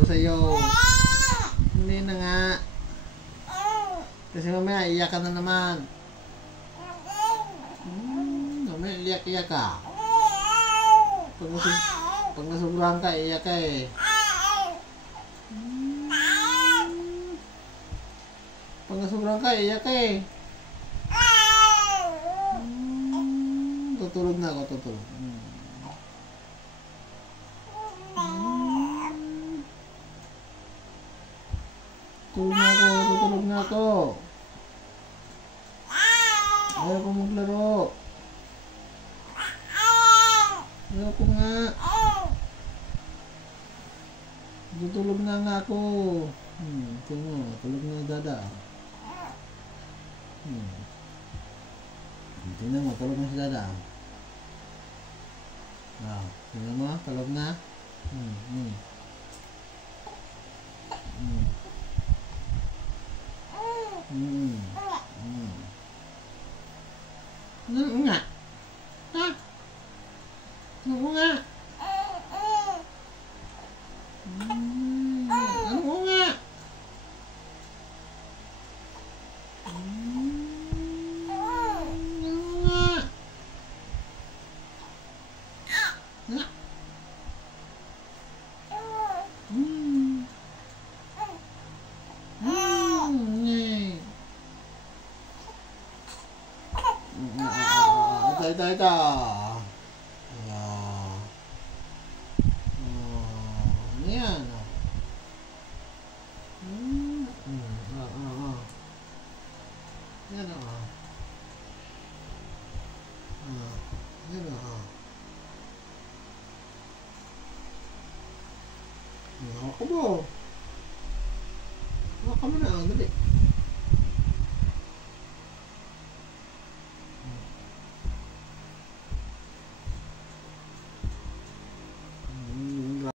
ko sa'yo. Hindi na nga. Kasi mamaya iyak ka na naman. Mamaya iyak ka. Pag nasubrahan ka, iyak ka eh. Pag nasubrahan ka, iyak ka eh. Tutulog na ako, tutulog. Tutulog na ako. Ayaw ko maglaro. Ayaw ko nga. Tutulog na nga ako. Tingnan mo, tulog na dada. Tingnan mo, tulog na si dada. Tingnan mo, tulog na. Ano nga? Ha? Ano nga? Ano nga? Ito. Yan. Yan ako mo. Ako mo na, dali.